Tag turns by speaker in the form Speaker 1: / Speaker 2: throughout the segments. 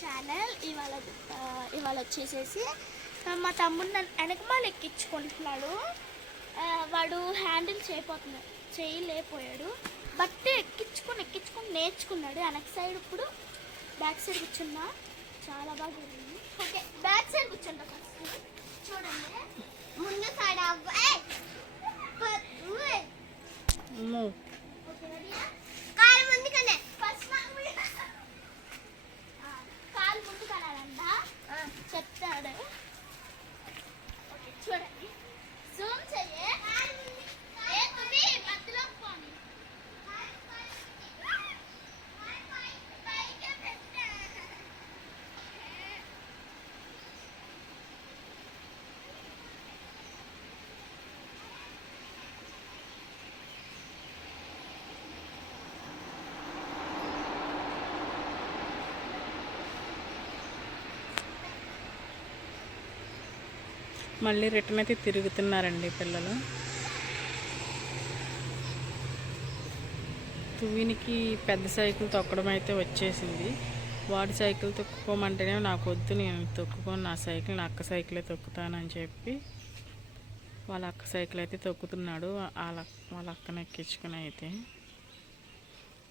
Speaker 1: Channel ఇవాళ ఇవాళ వచ్చేసేసి మా తమ్ముడు నన్ను వెనకమాల ఎక్కించుకుంటున్నాడు. వాడు హ్యాండిల్ చేయపోతున్నాడు చేయలేకపోయాడు. బట్ ఎక్కించుకొని ఎక్కించుకొని నేర్చుకున్నాడు. వెనక సైడ్ ఇప్పుడు బ్యాక్ సైడ్ కూర్చున్నా. చాలా బాగా జరిగింది. ఓకే బ్యాక్ సైడ్ కూర్చుంటా ఫస్ట్ చూడండి. ముందు సైడ్ అవ్వ
Speaker 2: మళ్ళీ రిటర్న్ అయితే తిరుగుతున్నారండి పిల్లలు. తువ్వినికి పెద్ద సైకిల్ తొక్కడం అయితే వచ్చేసింది. వాడి సైకిల్ తొక్కుకోమంటేనే నాకు వద్దు నేను తొక్కుకోను నా సైకిల్ నా అక్క సైకిలే తొక్కుతానని చెప్పి వాళ్ళ అక్క సైకిల్ అయితే తొక్కుతున్నాడు. వాళ్ళ వాళ్ళ అక్కన ఎక్కించుకుని అయితే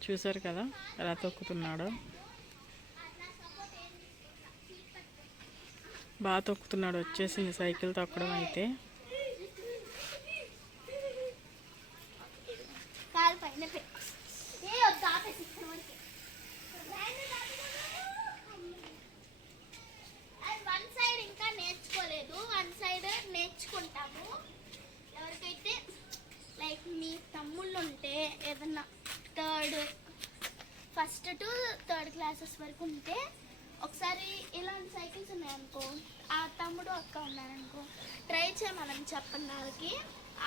Speaker 2: చూసారు కదా ఎలా తొక్కుతున్నాడో. బాగా తొక్కుతున్నాడు వచ్చేసింది సైకిల్ తొక్కడం అయితే.
Speaker 1: కాలు పైన ఏ వద్దు వన్ సైడ్ ఇంకా నేర్చుకోలేదు వన్ సైడ్ నేర్చుకుంటాము. ఎవరికైతే లైక్ మీ తమ్ముళ్ళు ఉంటే ఏదన్నా third first to third classes వరకు ఉంటే ఒకసారి ఇలాంటి సైకిల్స్ ఉన్నాయనుకో ఆ తమ్ముడు అక్క ఉన్నారనుకో ట్రై చేయమని చెప్పండి వాళ్ళకి.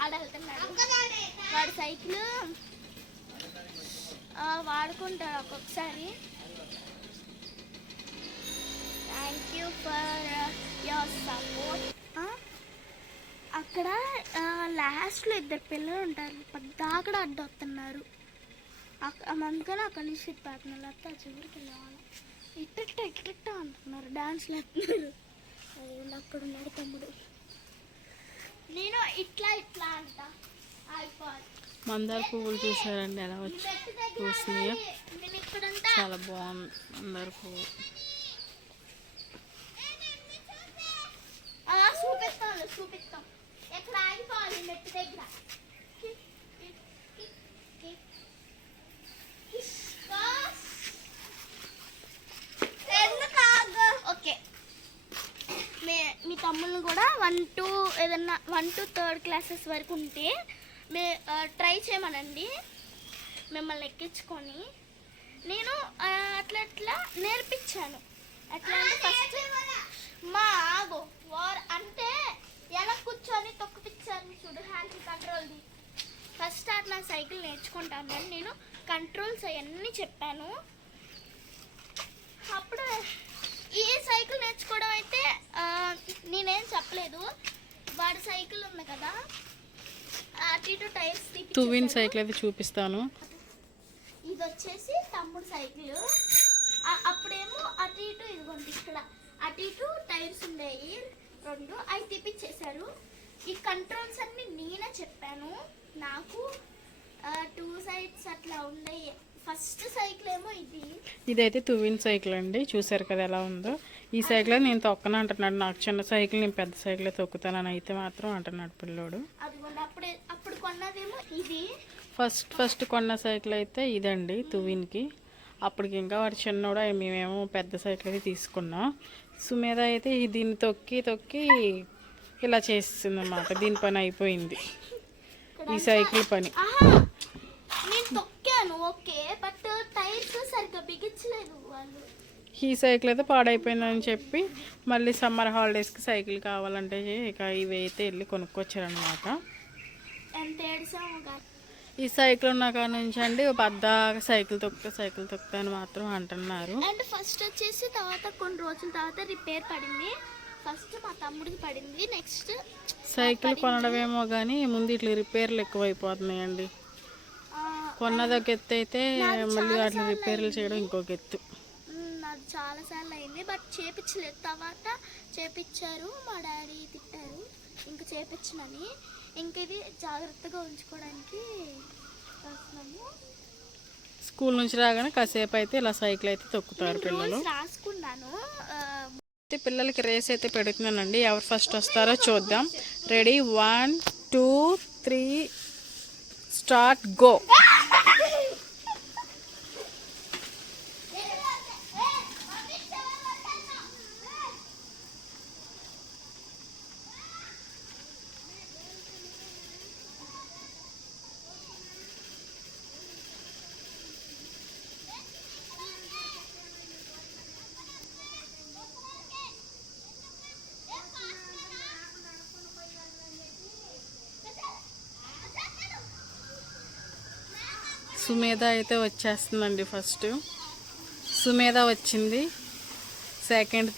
Speaker 1: ఆడెళ్తున్నాడు వాడి. సైకిల్ వాడుకుంటాడు ఒక్కొక్కసారి. Thank you for your support అక్కడ లాస్ట్లో ఇద్దరు పిల్లలు ఉంటారు. పద్దాకడ అడ్డొస్తున్నారు అక్క- అందుకని అక్కడి నుంచి తిప్పేస్తున్నారు లేకపోతే ఆ చివరికి వెళ్ళేవాళ్ళం ఇట్ట ఇట్ట అంటున్నారు. డాన్స్లు వేస్తున్నారు అయ్యో, అక్కడ ఉన్నాడు తమ్ముడు. నేను ఇట్లా ఇట్లా అంట.
Speaker 2: మందార పువ్వులు చూసారండి ఎలా వచ్చి? పూసినాయో చాలా బాగుంది మందార పువ్వు.
Speaker 1: చూపిస్తాను చూపిస్తాం ఎక్కడ ఆగిపోవాలి మెట్టు దగ్గర కి- కి- కి- కి- కిష్కా. ఓకే మే మీ తమ్ముళ్ళు కూడా వన్ టు ఏదన్నా వన్ టు థర్డ్ క్లాసెస్ వరకు ఉంటే మే ట్రై చేయమనండి. మిమ్మల్ని ఎక్కించుకొని. నేను అట్లా అట్లా నేర్పించాను. ఎట్లా అంటే ఫస్ట్ మా ఆగు వార్ అంటే ఎలా కూర్చొని తొక్కిపించాను చూడు హ్యాండ్ కంట్రోల్ది ఫస్ట్ అట్లా సైకిల్ నేర్చుకుంటాను నేను కంట్రోల్స్ అవన్నీ చెప్పాను. అప్పుడు ఈ సైకిల్ నేర్చుకోవడం అయితే నేనేం చెప్పలేదు. వాడి సైకిల్ ఉంది కదా అటు ఇటు టైర్స్
Speaker 2: తువ్విన సైకిల్ అయితే చూపిస్తాను.
Speaker 1: ఇది వచ్చేసి తమ్ముడు సైకిల్. అప్పుడేమో అటు ఇటు ఇదిగోండి ఇక్కడ అటు ఇటు టైర్స్ ఉండేవి రెండు అవి తీపిచ్చేశారు. ఈ కంట్రోల్స్ అన్ని నేనే చెప్పాను. నాకు టూ సైడ్స్ అట్లా ఉండేవి ఫస్ట్ సైకిల్ ఏమో ఇది.
Speaker 2: ఇదైతే తువ్విన సైకిల్ అండి. చూసారు కదా ఎలా ఉందో. ఈ సైకిల్ నేను తొక్కను అంటున్నాడు. నాకు చిన్న సైకిల్ నేను పెద్ద సైకిలే తొక్కుతానని అయితే మాత్రం అంటున్నాడు పిల్లోడు.
Speaker 1: అప్పుడే అప్పుడు కొన్నదేమో ఇది.
Speaker 2: ఫస్ట్ ఫస్ట్ కొన్న సైకిల్ అయితే ఇదండి తువ్విన్కి అప్పటికి ఇంకా వాడు చిన్నోడు మేమేమో పెద్ద సైకిల్ అయితే తీసుకున్నాం. సుమేధ అయితే దీన్ని తొక్కి తొక్కి ఇలా చేస్తుంది అన్నమాట దీని పని అయిపోయింది. ఈ సైకిల్ పని.
Speaker 1: నేను తొక్కాను ఓకే. బట్ టైర్స్ సరిగ్గా బిగించలేదు వాళ్ళు.
Speaker 2: ఈ సైకిల్ అయితే పాడైపోయిందని చెప్పి మళ్ళీ సమ్మర్ హాలిడేస్కి సైకిల్ కావాలంటే ఇక ఇవి అయితే వెళ్ళి కొనుక్కొచ్చారనమాట ఈ సైకిల్ ఉన్న కాడ నుంచి అండి పద్దాక సైకిల్ తొక్కుతా సైకిల్ తొక్కుతా అని మాత్రం అంటున్నారు.
Speaker 1: అండ్ ఫస్ట్ వచ్చేసి తర్వాత కొన్ని రోజుల తర్వాత రిపేర్ పడింది. ఫస్ట్ మా తమ్ముడికి పడింది. నెక్స్ట్
Speaker 2: సైకిల్ కొనడమేమో కానీ ముందు ఇట్లా రిపేర్లు ఎక్కువైపోతున్నాయండి. కొన్నదొక ఎత్తు అయితే మళ్ళీ వాటిని రిపేర్లు చేయడం ఇంకొక ఎత్తు
Speaker 1: నాది చాలాసార్లు అయింది. బట్ చేపించలేదు తర్వాత చేపించారు మా డాడీ తిట్టారు. ఇంకా చేపించనని ఇంక ఇది జాగ్రత్తగా ఉంచుకోవడానికి వస్తున్నాము.
Speaker 2: స్కూల్ నుంచి రాగానే కాసేపు అయితే ఇలా సైకిల్ అయితే తొక్కుతారు పిల్లలు.
Speaker 1: రాసుకున్నాను.
Speaker 2: అయితే పిల్లలకి రేస్ అయితే పెడుతున్నానండి. ఎవరు ఫస్ట్ వస్తారో చూద్దాం. Ready? One two three start go. Sumedha అయితే వచ్చేస్తుందండి ఫస్ట్. సుమేధ వచ్చింది. Second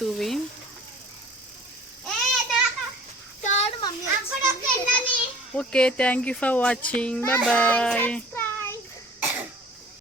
Speaker 1: mummy.
Speaker 2: Okay thank you for watching bye